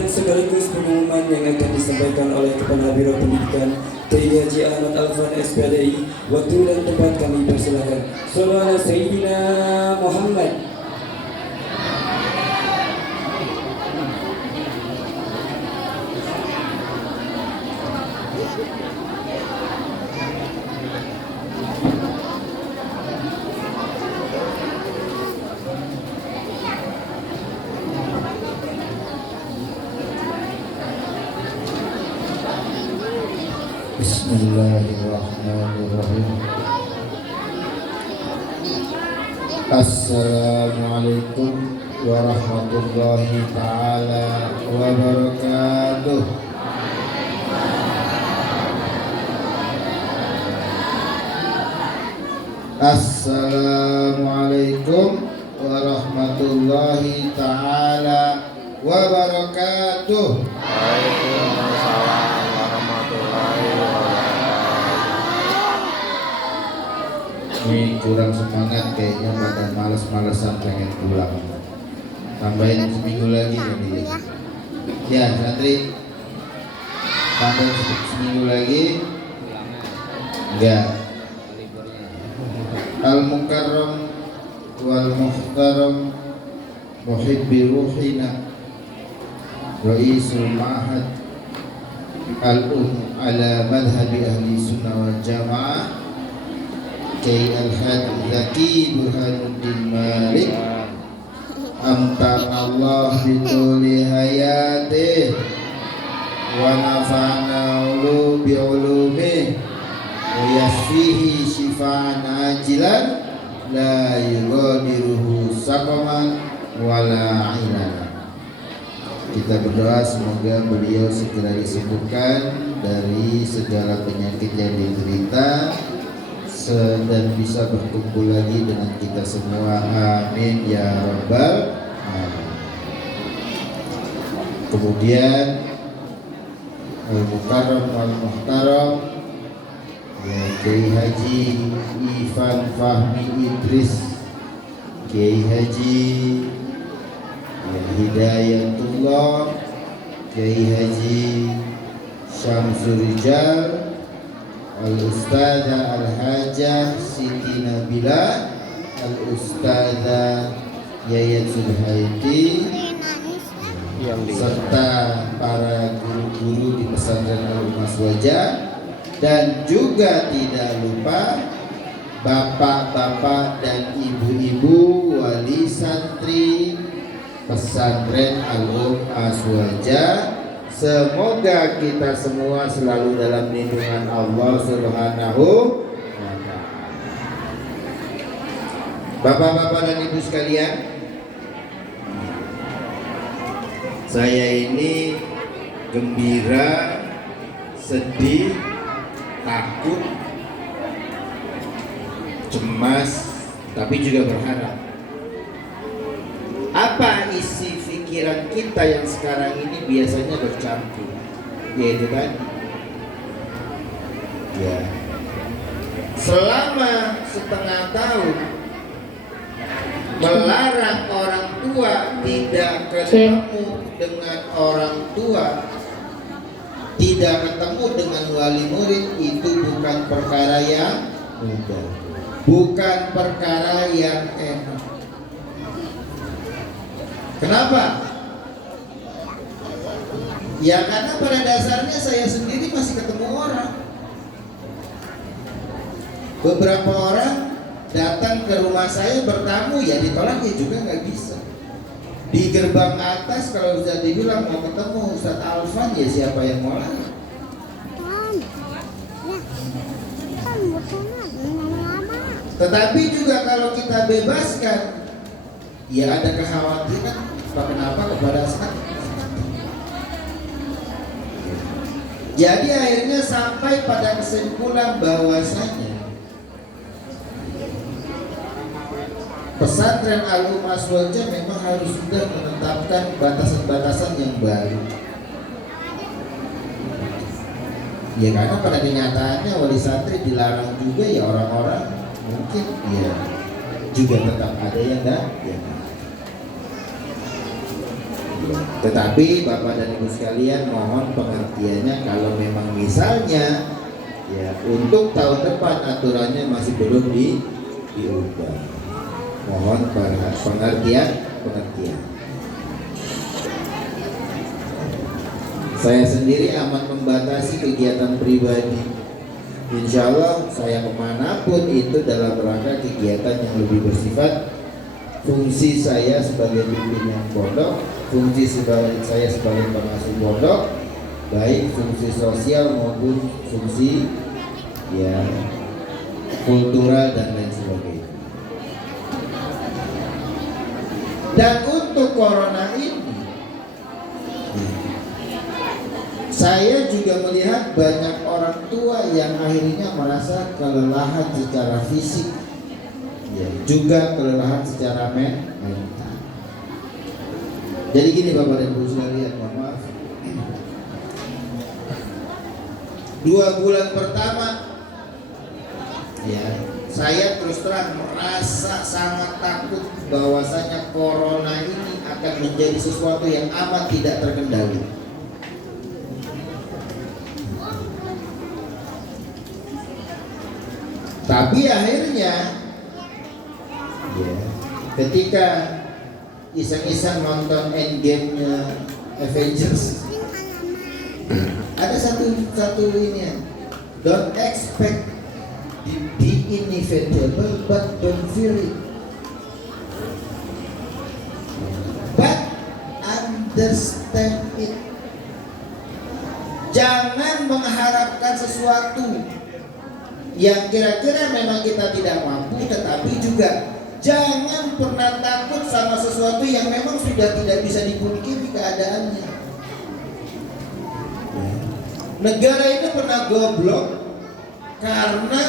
dan sekaligus pengumuman yang akan disampaikan oleh Kepala Biro Pendidikan Kiai Haji Ahmad Alfan SPDI. Waktu dan tempat kami persilakan. Sallallahu Sayyidina Muhammad. Bismillahirrahmanirrahim. Assalamualaikum warahmatullahi ta'ala wabarakatuh. Assalamualaikum warahmatullahi ta'ala wabarakatuh. Waalaikumsalam warahmatullahi wabarakatuh. Ini kurang semangat kayaknya, pada males-malesan pengen pulang. Tambahin seminggu lagi nih. Ya, santri. Tambahin seminggu lagi. Enggak. Al-Mukarram wal Muhtaram Muhibbi Ruhina Ra'isul Ma'had ala madhabi ahli sunnah wal jamaah Kiai Al-Hadi Zaki Burhanuddin Malik amtanallah bituli hayatih wa nafa'na bi ulumih wa yasfihi shifaan ajilan la yugadiruhu saqaman wala ilana. Kita berdoa semoga beliau segera disembuhkan dari segala penyakit yang diderita dan bisa berkumpul lagi dengan kita semua, amin ya rabbal alamin. Kemudian Al-Mukarram wal Muhtaram Kiai Haji Ivan Fahmi Idris, Kiai Haji Hidayatullah, Kiai Haji Syamsul Rijal, Al-Ustadzah Al-Hajah Siti Nabila, Al-Ustadzah Yayat Subhaiti, serta para guru-guru di pesantren Al-Mas Wajah, dan juga tidak lupa bapak-bapak dan ibu-ibu wali santri pesantren Al-Mas Wajah. Semoga kita semua selalu dalam lindungan Allah Subhanahu wa ta'ala. Bapak-bapak dan ibu sekalian, saya ini gembira, sedih, takut, cemas, tapi juga berharap. Apa isi pikiran kita yang sekarang ini biasanya bercampur, yaitu kan ya, selama setengah tahun melarang orang tua tidak ketemu dengan orang tua, tidak ketemu dengan wali murid, itu bukan perkara yang mudah, bukan perkara yang enak. Kenapa? Ya karena pada dasarnya saya sendiri masih ketemu orang. Beberapa orang datang ke rumah saya bertamu, ya ditolak ya juga nggak bisa. Di gerbang atas kalau sudah dibilang mau ketemu Ustadz Alfan, ya siapa yang mau lari? Tetapi juga kalau kita bebaskan, ya ada kekhawatiran kenapa kepada saat. Jadi akhirnya sampai pada kesimpulan bahwasanya pesantren Al-Mas Wajah memang harus sudah menetapkan batasan-batasan yang baru. Ya karena pada kenyataannya wali santri dilarang juga, ya orang-orang mungkin ya juga tetap ada yang enggak ya. Tetapi Bapak dan Ibu sekalian, mohon pengertiannya kalau memang misalnya ya untuk tahun depan aturannya masih belum diubah. Mohon pengertian. Saya sendiri amat membatasi kegiatan pribadi. Insya Allah saya kemanapun itu dalam rangka kegiatan yang lebih bersifat fungsi saya sebagai pimpinan pondok, fungsi saya sebagai pengasuh pondok, baik fungsi sosial maupun fungsi ya kultural dan lain sebagainya. Dan untuk corona ini, saya juga melihat banyak orang tua yang akhirnya merasa kelelahan secara fisik, ya, juga kelelahan secara mental. Jadi gini Bapak dan Ibu sekalian, mohon maaf. 2 bulan pertama, ya, saya terus terang merasa sangat takut bahwasanya corona ini akan menjadi sesuatu yang amat tidak terkendali. Tapi akhirnya ya, ketika iseng-iseng nonton Endgame-nya Avengers, ada satu ini, don't expect the inevitable but don't fear it, but understand it. Jangan mengharapkan sesuatu yang kira-kira memang kita tidak mampu, tetapi juga jangan pernah takut sama sesuatu yang memang sudah tidak bisa dipungkiri keadaannya. Negara ini pernah goblok karena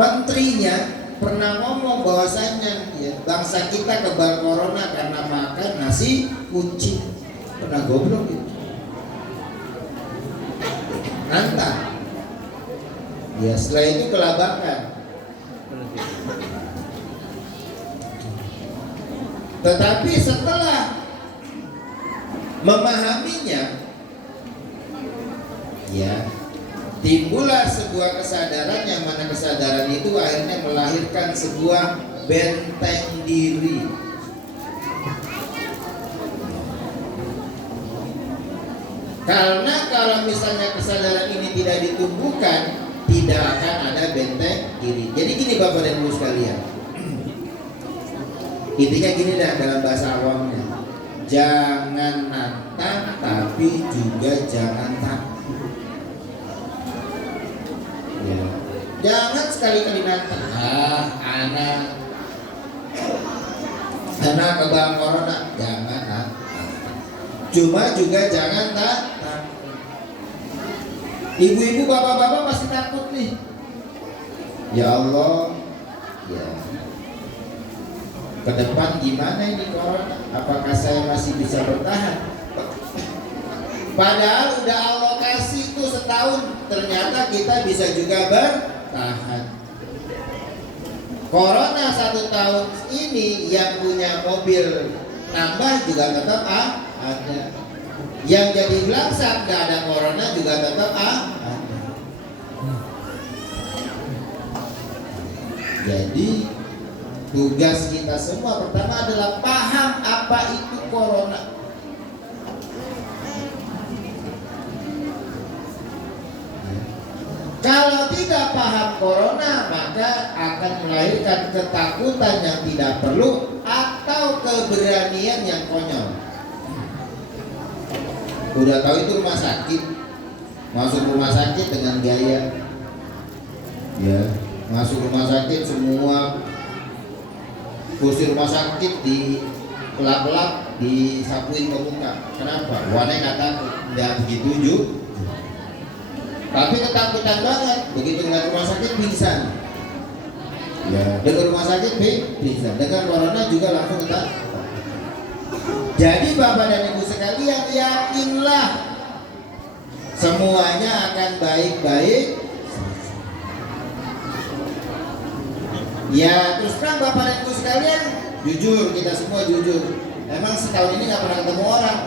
menterinya pernah ngomong bahwasanya ya, bangsa kita kebal corona karena makan nasi kucing. Pernah goblok itu. Nantang. Ya setelah itu kelabakan. Tetapi setelah memahaminya, ya timbullah sebuah kesadaran yang mana kesadaran itu akhirnya melahirkan sebuah benteng diri. Karena kalau misalnya kesadaran ini tidak ditumbuhkan, tidak akan ada benteng diri. Jadi gini Bapak dan Ibu sekalian, intinya gini dah dalam bahasa awamnya, jangan nantang tapi juga jangan takut. Ya. Jangan sekali-kali nantang. Anak kebal corona, jangan nantang. Cuma juga jangan takut. Ibu-ibu, bapak-bapak pasti takut nih. Ya Allah, ya. Ke depan gimana ini corona? Apakah saya masih bisa bertahan? Padahal udah Allah kasih tuh setahun, ternyata kita bisa juga bertahan. Corona 1 tahun ini yang punya mobil nambah juga tetap ada. Yang jadi belangsak gak ada corona juga tetap ada. Jadi tugas kita semua pertama adalah paham apa itu corona. Kalau tidak paham corona, maka akan melahirkan ketakutan yang tidak perlu atau keberanian yang konyol. Udah tahu itu rumah sakit, masuk rumah sakit dengan gaya, ya, masuk rumah sakit semua kursi rumah sakit di pelap-pelap disapuin ke muka. Kenapa? Wane nggak takut, nggak begitu juga. Tapi ketakutan banget begitu ngeliat rumah sakit pingsan. Ya, dengan rumah sakit pingsan, dengan corona juga langsung ketakutan. Jadi Bapak dan Ibu sekalian, yakinlah semuanya akan baik-baik. Ya terus terang Bapak dan Ibu sekalian, jujur, kita semua jujur. Emang setahun ini nggak pernah ketemu orang,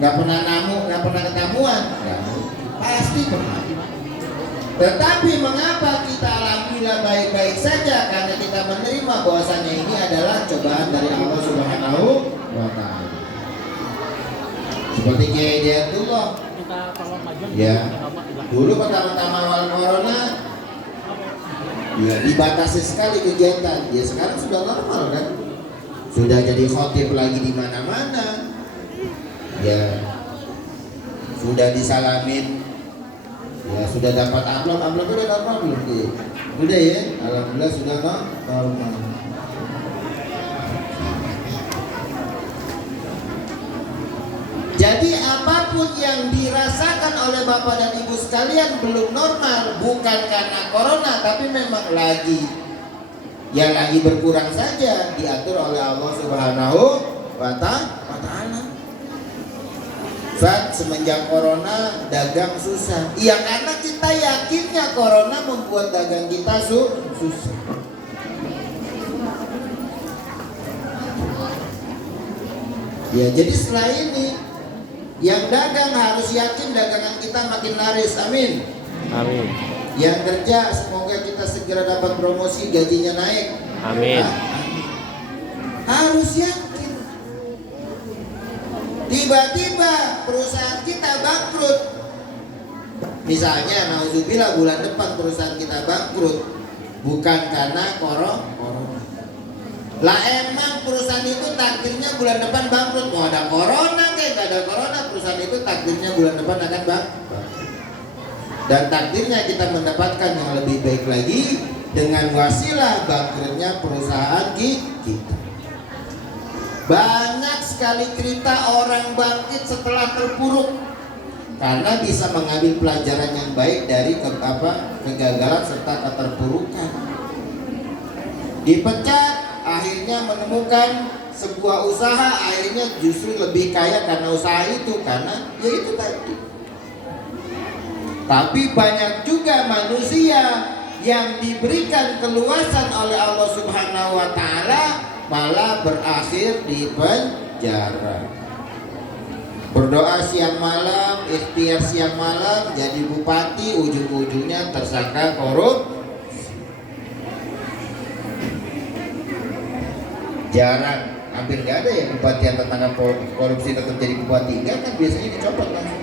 nggak pernah nggak pernah ketemuan? Nggak. Pasti pernah. Tetapi mengapa kita alhamdulillah baik-baik saja? Karena kita menerima bahwasanya ini adalah cobaan dari Allah Subhanahu wa Ta'ala. Seperti Kiai Hidayatullah. Ya, dulu pertama-tama awal corona, ya dibatasi sekali kegiatan. Ya sekarang sudah normal kan? Sudah jadi khotib lagi di mana-mana. Ya, sudah disalamin. Ya sudah dapat amplop udah normal belum? Udah ya, alhamdulillah sudah normal. Jadi apapun yang dirasakan oleh Bapak dan Ibu sekalian belum normal, bukan karena corona, tapi memang lagi berkurang saja, diatur oleh Allah Subhanahu wa Ta'ala. Saat semenjak corona dagang susah. Iya karena kita yakinnya corona membuat dagang kita susah. Ya jadi setelah ini yang dagang harus yakin dagangan kita makin laris. Amin. Amin. Yang kerja semoga kita segera dapat promosi, gajinya naik. Amin. Harus yakin. Tiba-tiba perusahaan kita bangkrut. Misalnya nauzubillah bulan depan perusahaan kita bangkrut, bukan karena corona. Lah emang perusahaan itu takdirnya bulan depan bangkrut. Mau ada corona kayak gak ada corona, perusahaan itu takdirnya bulan depan akan bangkrut. Dan takdirnya kita mendapatkan yang lebih baik lagi dengan wasilah bangkrutnya perusahaan kita. Banyak sekali cerita orang bangkit setelah terpuruk karena bisa mengambil pelajaran yang baik dari kegagalan serta keterpurukan. Dipecat, akhirnya menemukan sebuah usaha, akhirnya justru lebih kaya karena usaha itu, karena ya itu tadi. Tapi banyak juga manusia yang diberikan keluasan oleh Allah Subhanahu wa Ta'ala malah berakhir di penjara. Berdoa siang malam, ikhtiar siang malam, jadi bupati, ujung-ujungnya tersangka korupsi. Jarang, hampir nggak ada ya bupati yang tertangkap korupsi tetap jadi bupati. Enggak kan, biasanya dicopot langsung.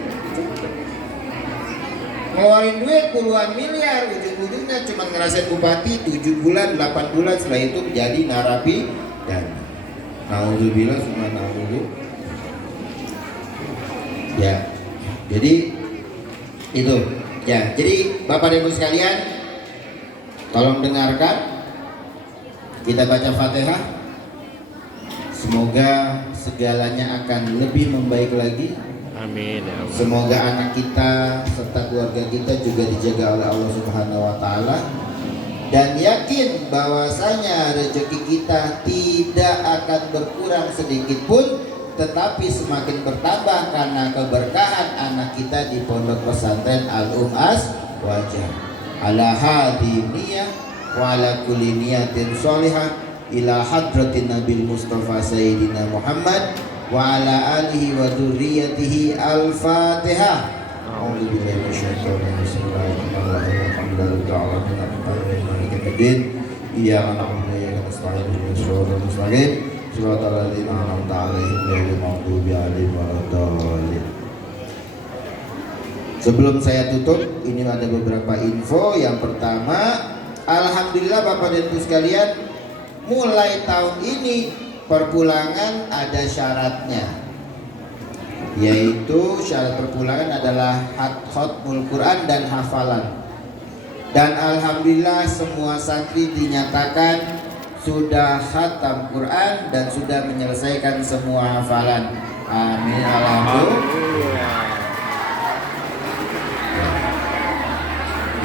Ngeluarin duit puluhan miliar, ujung-ujungnya cuma ngerasain bupati 7 bulan, 8 bulan, setelah itu jadi narapidana. Nauzubillah summa nauzubillah. Ya, jadi itu. Ya, jadi Bapak dan Ibu sekalian, tolong dengarkan. Kita baca Fatihah. Semoga segalanya akan lebih membaik lagi. Amin. Ya Allah. Semoga anak kita serta keluarga kita juga dijaga oleh Allah Subhanahu wa Ta'ala. Dan yakin bahwasanya rezeki kita tidak akan berkurang sedikit pun, tetapi semakin bertambah karena keberkahan anak kita di Pondok Pesantren Al-Azwajah. Ala hadiniyah wa ala kulli niyatin sholihah ila hadratin Nabil Mustafa Sayyidina Muhammad wa ala alihi wa dzurriyyatihi. Al-Fatihah. A'udzu billahi minasyaitonir rajim. Iyyaka na'budu wa iyyaka nasta'in ihdinas siratal mustaqim siratal ladzina an'amta 'alaihim ghairil maghdubi 'alaihim waladdallin. Sebelum saya tutup, ini ada beberapa info. Yang pertama, alhamdulillah Bapak dan Ibu sekalian, mulai tahun ini perpulangan ada syaratnya, yaitu syarat perpulangan adalah khatmul Quran dan hafalan. Dan alhamdulillah semua santri dinyatakan sudah khatam Quran dan sudah menyelesaikan semua hafalan. Amin. Alhamdulillah.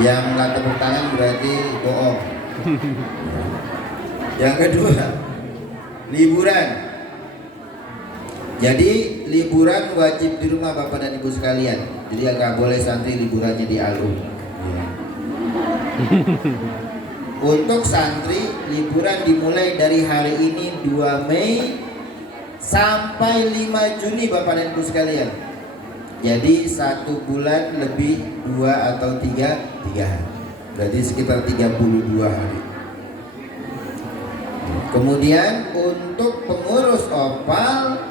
Yang nggak tepuk tangan berarti bohong. Yang kedua, liburan. Jadi liburan wajib di rumah Bapak dan Ibu sekalian. Jadi nggak boleh santri liburannya di alun. Untuk santri liburan dimulai dari hari ini 2 Mei sampai 5 Juni Bapak dan Ibu sekalian. Jadi 1 bulan lebih 2 atau 3 hari. Berarti sekitar 32 hari. Kemudian untuk pengurus Opal,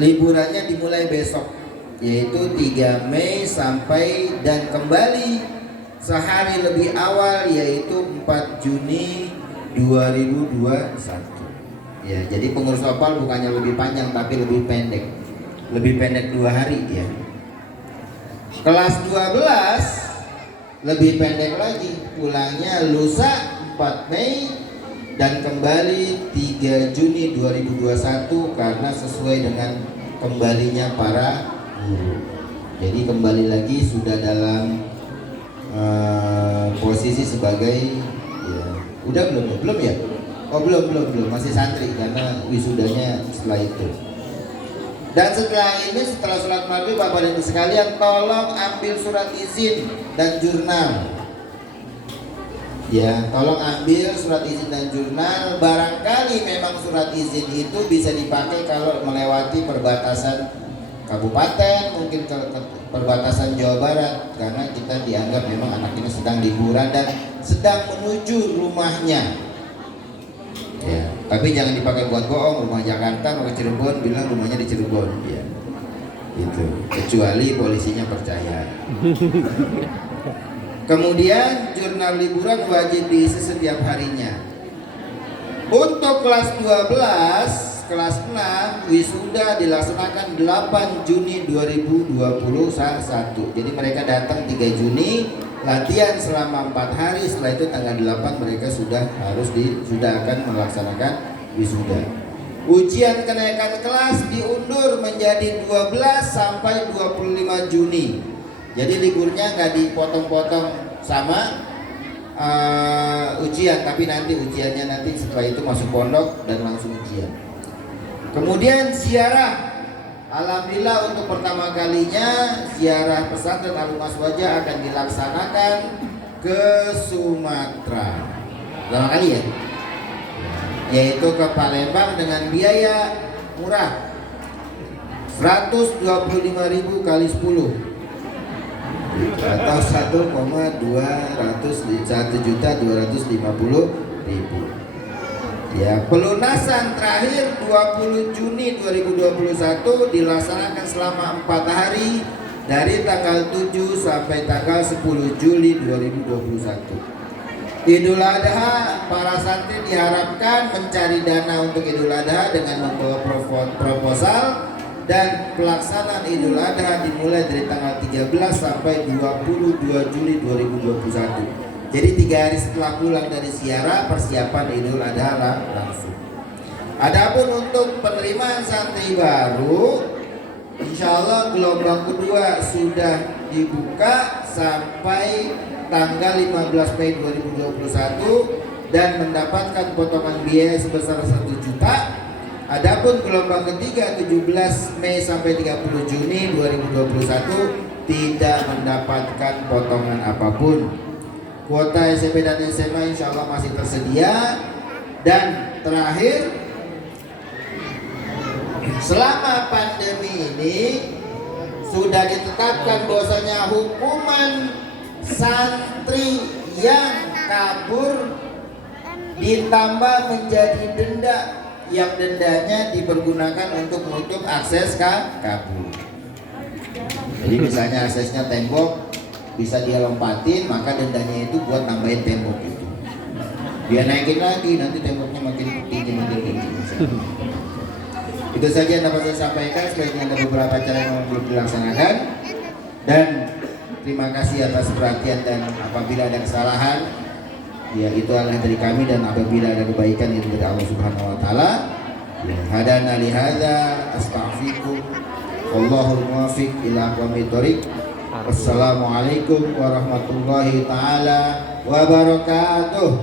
liburannya dimulai besok, yaitu 3 Mei sampai dan kembali sehari lebih awal, yaitu 4 Juni 2021. Ya, jadi pengurus Opal bukannya lebih panjang tapi lebih pendek. Lebih pendek 2 hari ya. Kelas 12 lebih pendek lagi, pulangnya lusa 4 Mei dan kembali 3 Juni 2021 karena sesuai dengan kembalinya para guru. Jadi kembali lagi sudah dalam posisi sebagai ya, udah belum ya? Oh belum masih santri karena wisudanya setelah itu. Dan setelah ini, setelah sholat maghrib Bapak dan Ibu sekalian, tolong ambil surat izin dan jurnal. Ya, tolong ambil surat izin dan jurnal. Barangkali memang surat izin itu bisa dipakai kalau melewati perbatasan kabupaten, mungkin ke perbatasan Jawa Barat, karena kita dianggap memang anak ini sedang liburan dan sedang menuju rumahnya. Ya, tapi jangan dipakai buat bohong, rumah Jakarta, mau ke Cirebon, bilang rumahnya di Cirebon, ya, itu. Kecuali polisinya percaya. Kemudian jurnal liburan wajib diisi setiap harinya. Untuk kelas 12, kelas 6 wisuda dilaksanakan 8 Juni 2021. Jadi mereka datang 3 Juni, latihan selama 4 hari, setelah itu tanggal 8 mereka sudah akan melaksanakan wisuda. Ujian kenaikan kelas diundur menjadi 12 sampai 25 Juni. Jadi liburnya nggak dipotong-potong sama ujian, tapi nanti ujiannya nanti setelah itu masuk pondok dan langsung ujian. Kemudian ziarah. Alhamdulillah untuk pertama kalinya ziarah pesantren Al-Umas Wajah akan dilaksanakan ke Sumatera. Pertama kali ya, yaitu ke Palembang dengan biaya murah 125.000 kali 10 atau 1,250.000. Ya, pelunasan terakhir 20 Juni 2021 dilaksanakan selama 4 hari dari tanggal 7 sampai tanggal 10 Juli 2021. Idul Adha, para santri diharapkan mencari dana untuk Idul Adha dengan membawa proposal, dan pelaksanaan Idul Adha dimulai dari tanggal 13 sampai 22 Juli 2021. Jadi 3 hari setelah pulang dari ziarah, persiapan Idul Adha langsung. Adapun untuk penerimaan santri baru, insya Allah gelombang kedua sudah dibuka sampai tanggal 15 Mei 2021 dan mendapatkan potongan biaya sebesar 1 juta. Adapun gelombang ketiga 17 Mei sampai 30 Juni 2021 tidak mendapatkan potongan apapun. Kuota SMP dan SMA insya Allah masih tersedia. Dan terakhir, selama pandemi ini sudah ditetapkan bahwasanya hukuman santri yang kabur ditambah menjadi denda, yang dendanya dipergunakan untuk menutup akses kabur. Jadi misalnya aksesnya tembok bisa dia lompatin, maka dendanya itu buat nambahin tembok itu. Dia naikin lagi, nanti temboknya makin tinggi. Itu saja yang dapat saya sampaikan. Sebaiknya ada beberapa cara yang belum dilaksanakan. Dan terima kasih atas perhatian, dan apabila ada kesalahan, ya itu adalah dari kami, dan apabila ada kebaikan itu dari Allah Subhanahu wa taala. Ya, hadana li hadza astaghfirukum wallahul muwaffiq ila aqwamit thoriq. Wassalamualaikum warahmatullahi taala wabarakatuh.